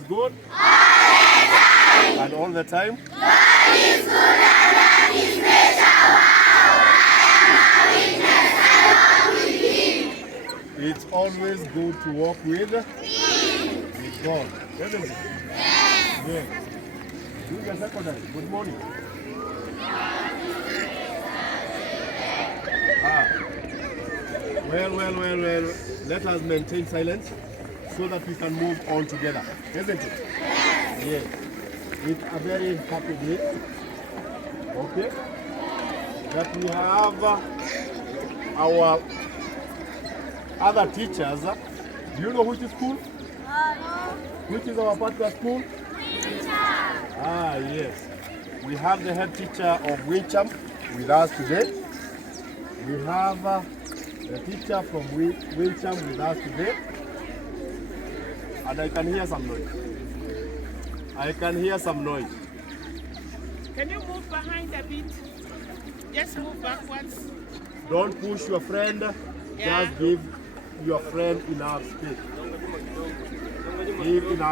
always good. All the time. And all the time. God is good and that is nature. Wow, I am a witness. I walk with Him. It's always good to walk with God. Isn't it? Yes. Good. Junior secondary, good morning. Well. Let us maintain silence so that we can move on together. Isn't it? Yes. Yes. It's a very happy day. Okay? That we have our other teachers. Do you know which school? Which is our partner school? Wincham. Yes. We have the head teacher of Wincham with us today. We have the teacher from Wincham with us today. And I can hear some noise. Can you move behind a bit? Just move backwards. Don't push your friend. Yeah. Just give your friend enough space. Give enough.